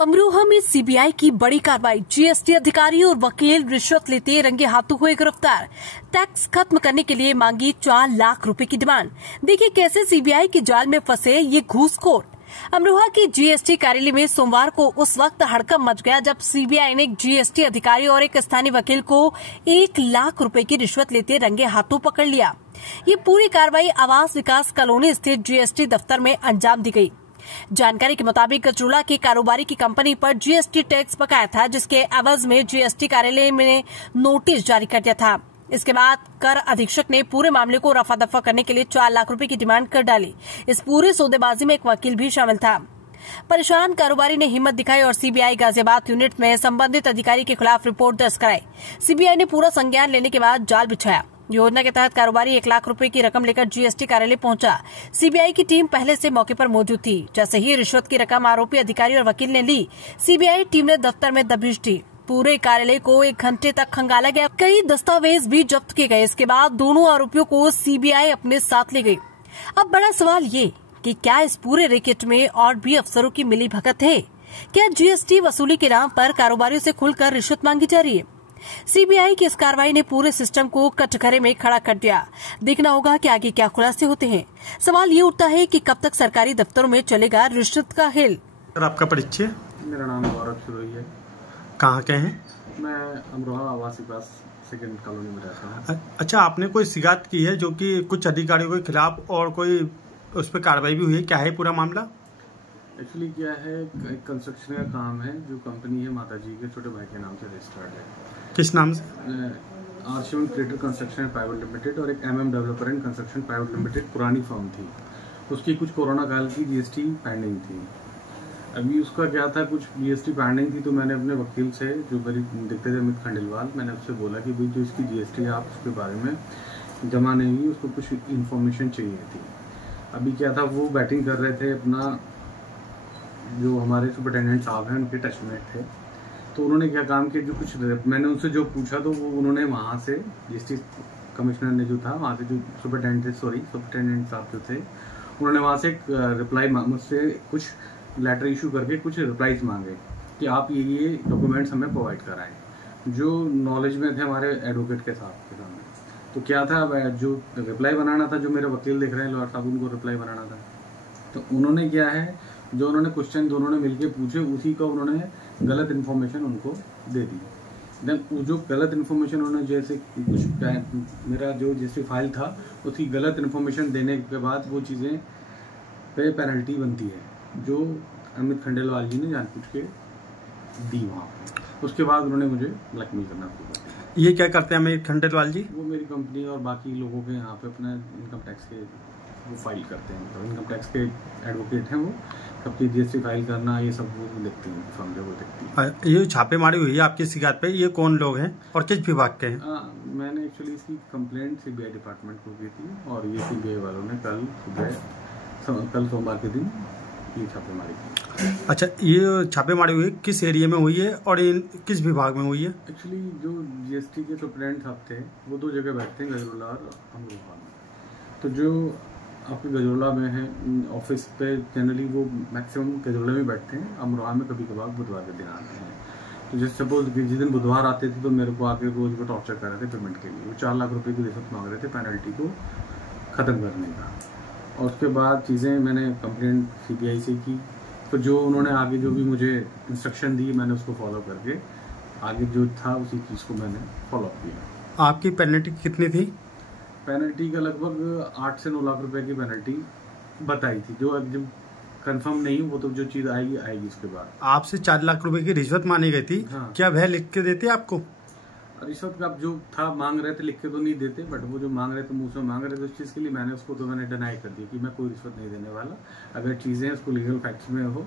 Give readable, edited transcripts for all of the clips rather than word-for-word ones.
अमरोहा में सीबीआई की बड़ी कार्रवाई। जीएसटी अधिकारी और वकील रिश्वत लेते रंगे हाथों हुए गिरफ्तार। टैक्स खत्म करने के लिए मांगी 4 लाख रुपए की डिमांड। देखिए कैसे सीबीआई के जाल में फंसे ये घूसखोर। अमरोहा के जीएसटी कार्यालय में सोमवार को उस वक्त हड़कंप मच गया जब सीबीआई ने एक जीएसटी अधिकारी और एक स्थानीय वकील को 1 लाख रुपए की रिश्वत लेते रंगे हाथों पकड़ लिया। ये पूरी कार्रवाई आवास विकास कॉलोनी स्थित जीएसटी दफ्तर में अंजाम दी गई। जानकारी के मुताबिक गजरोला के कारोबारी की कंपनी पर जीएसटी टैक्स बकाया था, जिसके एवज में जीएसटी कार्यालय ने नोटिस जारी कर दिया था। इसके बाद कर अधीक्षक ने पूरे मामले को रफा दफा करने के लिए 4 लाख रुपए की डिमांड कर डाली। इस पूरे सौदेबाजी में एक वकील भी शामिल था। परेशान कारोबारी ने हिम्मत दिखाई और सीबीआई गाजियाबाद यूनिट में संबंधित अधिकारी के खिलाफ रिपोर्ट दर्ज कराई। सीबीआई ने पूरा संज्ञान लेने के बाद जाल बिछाया। योजना के तहत कारोबारी 1 लाख रुपए की रकम लेकर जीएसटी कार्यालय पहुंचा। सीबीआई की टीम पहले से मौके पर मौजूद थी। जैसे ही रिश्वत की रकम आरोपी अधिकारी और वकील ने ली, सीबीआई टीम ने दफ्तर में दबिश दी। पूरे कार्यालय को 1 घंटे तक खंगाला गया। कई दस्तावेज भी जब्त किए गए। इसके बाद दोनों आरोपियों को सीबीआई अपने साथ ले गई। अब बड़ा सवाल ये कि क्या इस पूरे रैकेट में और भी अफसरों की मिली भगत है? क्या जीएसटी वसूली के नाम पर कारोबारियों से खुलकर रिश्वत मांगी जा रही है? सीबीआई की इस कार्रवाई ने पूरे सिस्टम को कटघरे में खड़ा कर दिया। देखना होगा कि आगे क्या खुलासे होते हैं। सवाल ये उठता है कि कब तक सरकारी दफ्तरों में चलेगा रिश्वत का खेल। सर, आपका परिचय? मेरा नाम गौरव सिरोही है। कहाँ के हैं? मैं अमरोहा आवास विकास सेकंड कॉलोनी में रहता हूँ। अच्छा, आपने कोई शिकायत की है जो कि कुछ अधिकारियों के खिलाफ और कोई उस पर कार्रवाई भी हुई है? क्या है पूरा मामला? एक्चुअली क्या है, एक कंस्ट्रक्शन का काम है जो कंपनी है माताजी के छोटे भाई के नाम से रजिस्टर्ड है। किस नाम से? आर्शिवन क्रिएटर कंस्ट्रक्शन प्राइवेट लिमिटेड और एक MM developer and construction private limited पुरानी फर्म थी। उसकी कुछ कोरोना काल की जीएसटी पेंडिंग थी। अभी उसका क्या था, कुछ जीएसटी पेंडिंग थी, तो मैंने अपने वकील से जो मेरी दिखते थे अमित खंडेलवाल, मैंने उससे बोला कि भाई जो इसकी जीएसटी है आप उसके बारे में जमा नहीं हुई, उसको कुछ इन्फॉर्मेशन चाहिए थी। अभी क्या था, वो बैटिंग कर रहे थे, अपना जो हमारे सुपरिटेंडेंट साहब हैं उनके टच में थे। तो उन्होंने क्या काम किया, जो कुछ मैंने उनसे जो पूछा तो वो उन्होंने वहाँ से जीएसटी कमिश्नर ने जो था वहाँ से जो सुपरिटेंडेंट साहब जो थे, उन्होंने वहाँ से एक रिप्लाई मुझसे कुछ लेटर इशू करके कुछ रिप्लाईज मांगे कि आप ये डॉक्यूमेंट्स हमें प्रोवाइड कराएं जो नॉलेज में थे हमारे एडवोकेट के साथ के सामने। तो क्या था, जो रिप्लाई बनाना था, जो मेरे वकील देख रहे हैं लॉयर साहब, उनको रिप्लाई बनाना था। तो उन्होंने क्या है, जो उन्होंने क्वेश्चन दोनों ने मिलके पूछे उसी का उन्होंने गलत इन्फॉर्मेशन उनको दे दी। देन जो गलत इन्फॉर्मेशन उन्होंने, जैसे कुछ मेरा जो जैसे फाइल था उसकी गलत इन्फॉर्मेशन देने के बाद वो चीज़ें पे पेनल्टी बनती है जो अमित खंडेलवाल जी ने जानबूझ के दी वहाँ पे। उसके बाद उन्होंने मुझे ब्लैकमेल करना शुरू कर दिया। ये क्या करते हैं अमित खंडेलवाल जी? वो मेरी कंपनी और बाकी लोगों के यहाँ पे अपना इनकम टैक्स के वो फाइल करते हैं, तो इनकम टैक्स के एडवोकेट हैं वो। सबकी जीएसटी फाइल करना ये सब वो देखते हैं, समझे वो देखती है। ये छापेमारी हुई है आपकी शिकायत पे, ये कौन लोग हैं और किस विभाग के हैं? मैंने एक्चुअली इसकी कंप्लेंट सीबीआई डिपार्टमेंट को की थी और ये सीबीआई वालों ने कल सोमवार के दिन ये छापेमारी की। अच्छा, ये छापेमारी हुई किस एरिया में हुई है और किस विभाग में हुई है? एक्चुअली जो जीएसटी के सुपरिटेंडेंट साहब थे वो 2 जगह बैठते हैं, गजरोला और अमरोहा में। तो जो आपके गजरोला में है ऑफिस पे, जनरली वो मैक्सिमम गजरोला में बैठते हैं। अमरोहा में कभी कभार बुधवार के दिन आते हैं। तो जैसे सपोज जिस दिन बुधवार आते थे तो मेरे को आके रोज वो टॉर्चर कर रहे थे पेमेंट के लिए। वो 4 लाख रुपए की रिश्वत मांग रहे थे पेनल्टी को ख़त्म करने का। और उसके बाद चीज़ें मैंने कंप्लेंट सीबीआई से की, तो जो उन्होंने आगे जो भी मुझे इंस्ट्रक्शन दी मैंने उसको फॉलो करके आगे जो था उसी चीज़ को मैंने फॉलो किया। आपकी पेनल्टी कितनी थी? पेनल्टी का लगभग 8 से 9 लाख रुपए की पेनल्टी बताई थी, जो जब कंफर्म नहीं वो तो जो चीज़ आएगी उसके बाद। आपसे 4 लाख रुपए की रिश्वत मांगी गई थी। हाँ। क्या वह लिख के देते आपको? रिश्वत का जो था मांग रहे थे, लिख के तो नहीं देते, बट वो जो मांग रहे थे मुँह से मांग रहे थे उस चीज़ के लिए मैंने उसको तो मैंने डिनाई कर दिया कि मैं कोई रिश्वत नहीं देने वाला। अगर चीज़ें उसको लीगल फैक्ट्स में हो,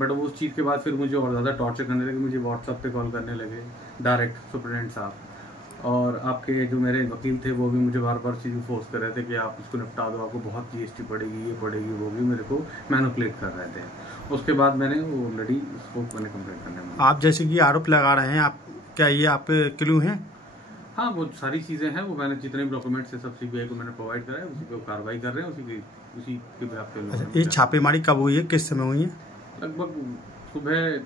बट वो उस चीज़ के बाद फिर मुझे और ज़्यादा टॉर्चर करने लगे। मुझे व्हाट्सएप पे कॉल करने लगे डायरेक्ट सुपरिटेंडेंट साहब, और आपके जो मेरे वकील थे वो भी मुझे बार बार चीज़ें फोर्स कर रहे थे कि आप इसको निपटा दो, आपको बहुत जीएसटी पड़ेगी, ये पड़ेगी, वो भी मेरे को मैनिपुलेट कर रहे थे। उसके बाद मैंने वो ऑलरेडी उसको मैंने कंप्लेंट करने में। आप जैसे कि आरोप लगा रहे हैं, आप क्या ये आप क्लू हैं? हाँ, वो सारी चीज़ें हैं, वो मैंने जितने भी डॉक्यूमेंट्स है सब सीबीआई को मैंने प्रोवाइड कराया, उसी पे कार्रवाई कर रहे हैं, उसी के बिहाफ पे। ये छापेमारी कब हुई है, किस समय हुई है? लगभग सुबह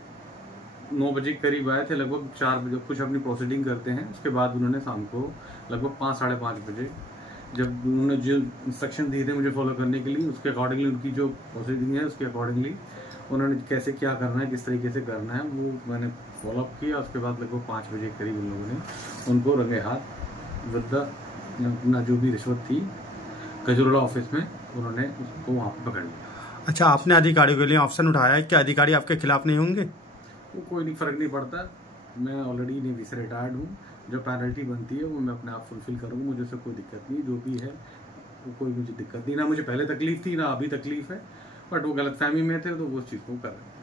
9 बजे के करीब आए थे, लगभग 4 बजे कुछ अपनी प्रोसीडिंग करते हैं। उसके बाद उन्होंने शाम को लगभग 5 साढ़े 5 बजे जब उन्होंने जो इंस्ट्रक्शन दिए थे मुझे फॉलो करने के लिए, उसके अकॉर्डिंगली उनकी जो प्रोसीडिंग है उसके अकॉर्डिंगली उन्होंने कैसे क्या करना है, किस तरीके से करना है, वो मैंने फॉलोअप किया। उसके बाद लगभग 5 बजे के करीब उन लोगों ने उनको रंगे हाथ विद अपना जो भी रिश्वत थी गजरोला ऑफिस में उन्होंने उसको वहाँ पर पकड़ लिया। अच्छा, आपने अधिकारियों के लिए ऑप्शन उठाया है, क्या अधिकारी आपके खिलाफ नहीं होंगे? वो कोई नहीं, फर्क नहीं पड़ता। मैं ऑलरेडी नेवी से रिटायर्ड हूँ। जो पेनल्टी बनती है वो मैं अपने आप फुलफिल करूँगा, मुझे उससे कोई दिक्कत नहीं। जो भी है वो कोई मुझे दिक्कत नहीं, ना मुझे पहले तकलीफ थी ना अभी तकलीफ है, बट वो गलतफहमी में थे तो वो उस चीज़ को कर रहे हैं।